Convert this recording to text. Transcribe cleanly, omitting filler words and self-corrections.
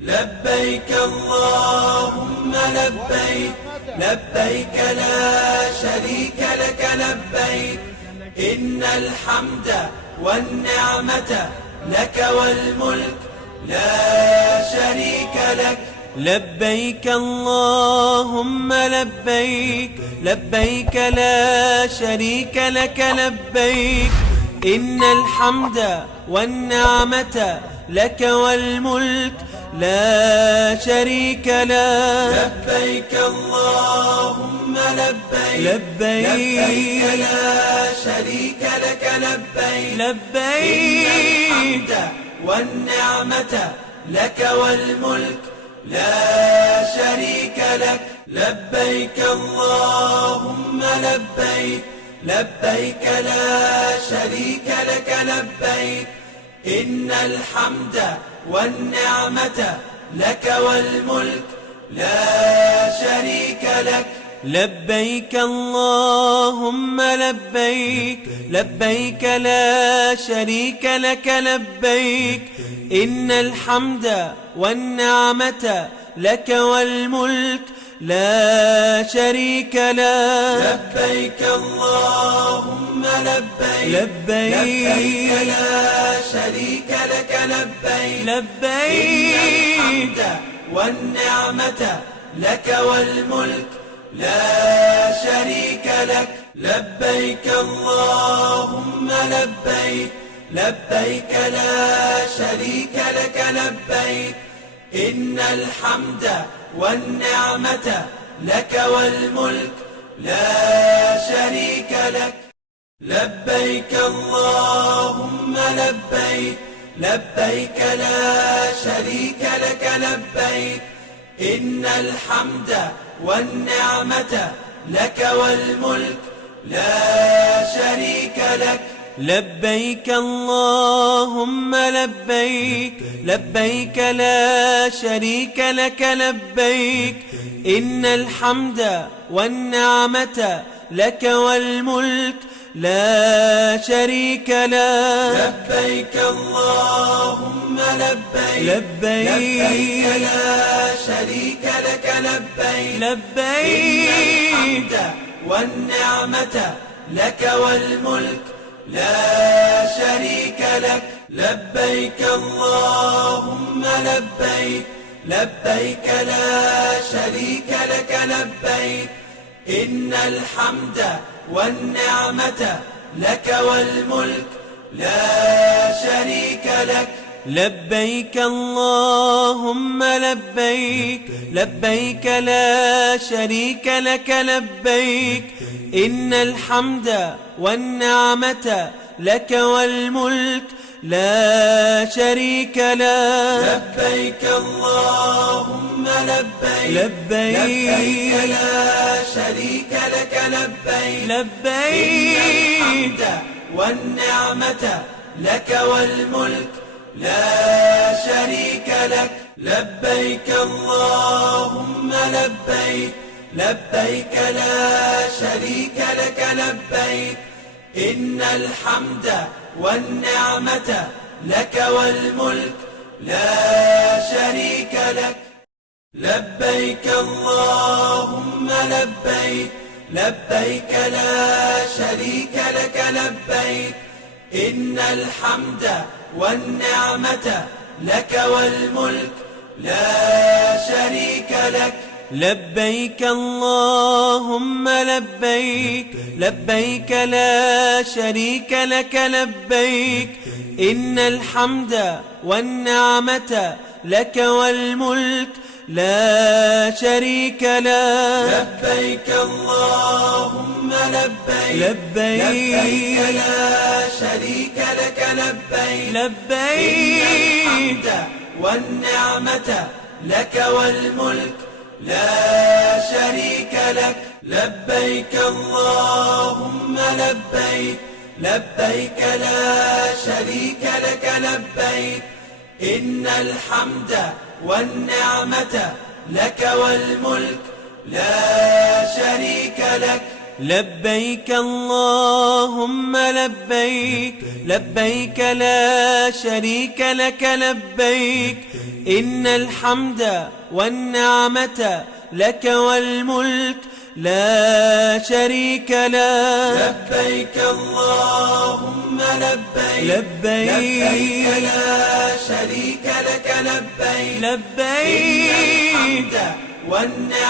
لبيك اللهم لبيك، لبيك لا شريك لك لبيك، إن الحمد والنعمة لك والملك لا شريك لك. لبيك اللهم لبيك، لبيك لا شريك لك لبيك، إن الحمد والنعمة لك والملك لا شريك لك. لبيك اللهم لبيك، لبيك لا شريك لك لبيك، لبيك إن الحمد والنعمة لك والملك لا شريك لك. لبيك اللهم لبيك، لبيك لا شريك لك لبيك، إن الحمد والنعمة لك والملك لا شريك لك. لبيك اللهم لبيك، لبيك لا شريك لك لبيك، إن الحمد والنعمة لك والملك لا شريك لك. لبيك اللهم لبيك، لبيك لا شريك لك لبيك، لبيك إن الحمد والنعمة لك والملك لا شريك لك. لبيك اللهم لبيك، لبيك لا شريك لك لبيك، إن الحمد والنعمة لك والملك لا شريك لك. لبيك اللهم لبيك، لبيك لا شريك لك لبيك، إن الحمد والنعمة لك والملك لا شريك لك. لبيك اللهم لبيك، لبيك لا شريك لك لبيك، إن الحمد والنعمة لك والملك لا شريك لك. لبيك اللهم لبيك، لبيك لا شريك لك لبيك، لبيك إن الحمد والنعمة لك والملك لا شريك لك. لبيك اللهم لبيك، لبيك لا شريك لك لبيك، إن الحمد والنعمة لك والملك لا شريك لك. لبيك اللهم لبيك، لبيك لا شريك لك لبيك، إن الحمد والنعمة لك والملك لا شريك لك. لبيك اللهم لبيك، لبيك لا شريك لك لبيك، لبيك إن الحمد والنعمة لك والملك لا شريك لك. لبيك اللهم لبيك، لبيك لا شريك لك لبيك، إن الحمد والنعمة لك والملك لا شريك لك. لبيك اللهم لبيك، لبيك لا شريك لك لبيك، إن الحمد والنعمة لك والملك لا شريك لك. لبيك اللهم لبيك، لبيك لا شريك لك لبيك، إن الحمد والنعمة لك والملك لا شريك لك. لبيك اللهم لبيك، لبيك لا شريك لك لبيك، لبيك إن الحمد والنعمة لك والملك لا شريك لك. لبيك اللهم لبيك، لبيك لا شريك لك لبيك، إن الحمد والنعمة لك والملك لا شريك لك. لبيك اللهم لبيك لبيك لا شريك لك لبيك إن الحمد والنعمة لك والملك لا شريك له. لبيك اللهم لبيك لبيك لا شريك لك لبيك إن الحمد والنعمة